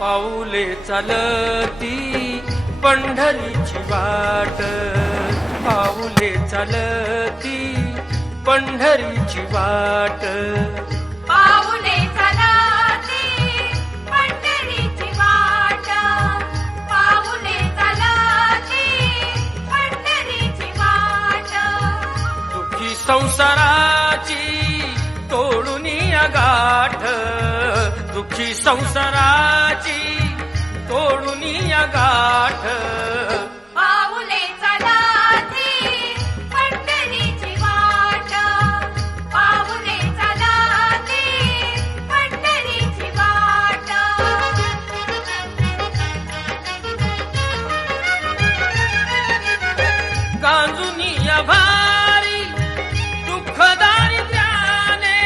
पाऊले चालती पंढरीची वाट, पाऊले चालती पंढरीची वाट, पाऊले चालती पंढरीची वाट, पाऊले चालती पंढरीची वाट. दुखी संसाराची तोडून गाठ, दुखी संसाराची तोडून गाठ. पाऊले चालती पंढरीची वाट, पाऊले चालती पंढरीची वाट. गांजुनी भारी दुःख दारिद्र्याने,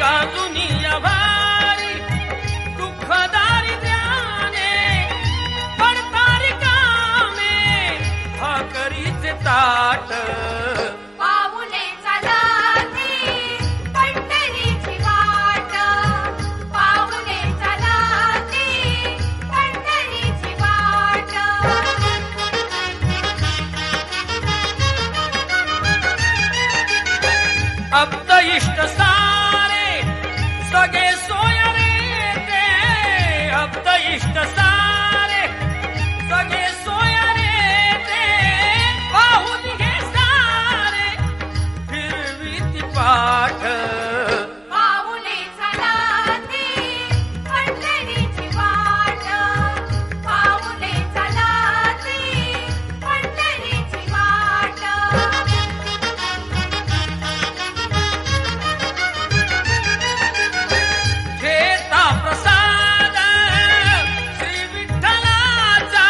गांजुनी भारी दुःख दारिद्र्याने, पडतारी कामे भाकरीचे ताट. पाऊले चालती पंढरीची वाट, पाऊले चालती पंढरीची वाट. अब्द इष्ट सारे सगळे सोयरे ते, अब्द इष्ट सारे सगळे सोयरे ते, पाहून घे सारे फिरवीती पाठ. पाऊले चालती पंढरीची वाट, पाऊले चालती पंढरीची वाट. घेता प्रसाद श्री विठ्ठलाचा,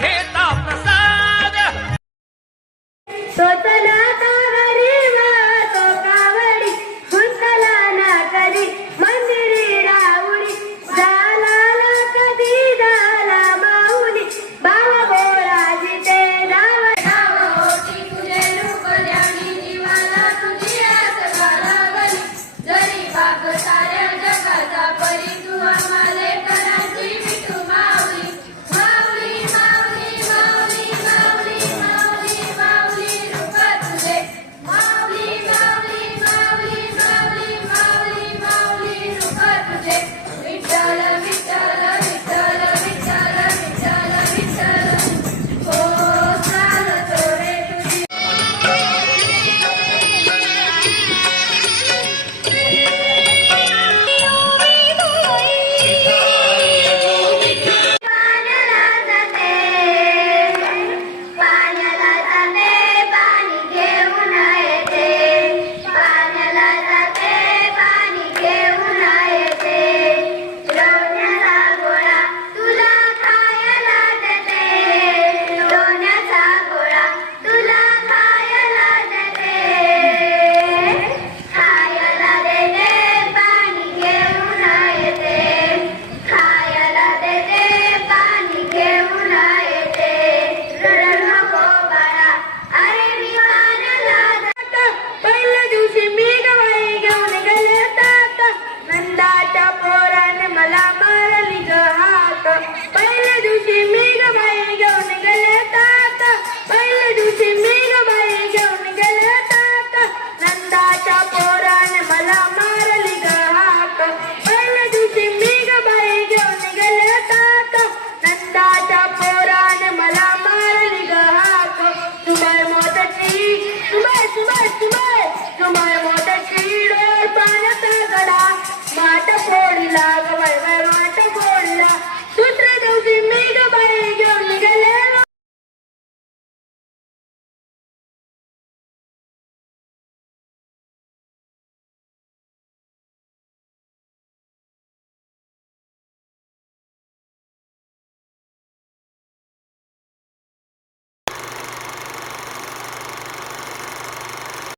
घेता प्रसाद. स्वतःला हरी तो कावडी हुंसला ना कधी मंदिरी राहुरी, झाला ना कधी झाला माऊली बाबा बोराजी ते नाव नाव होती तुझे रूप ध्यानी जीवाला तुझी आस घालावली, जरी बाप साऱ्या जगाचा परी तू आम्हाले कराची विठू माऊली. माऊली माऊली माऊली माऊली माऊली माऊली रूप तुझे, माऊली माऊली माऊली माऊली माऊली माऊली रूप तुझे. विठ्ठल विठ्ठल विठ्ठल विठ्ठल विठ्ठल विठ्ठल हो चालतो रे तुझी. पाण्याला जाते पाणी घेऊन येते, पाण्याला जाते पाणी घेऊन येते. लोण्याचा गोळा तुला खायला देते, लोण्याचा गोळा तुला खायला देते. खायला देते पाणी घेऊन येते, खायला देते पाणी घेऊन येते. रडू नको बाळा अरे मी पाण्याला जातो. पहिल्या दिवशी मी गवाई घेऊन गेले तात, नंदाच्या पोराने मला मारली ग हात. पहिल्या दिवशी मी गवाई घेऊन गेले तात, पहिल्या दिवशी मी गवाई घेऊन गेले तात, नंदाच्या पोराने मला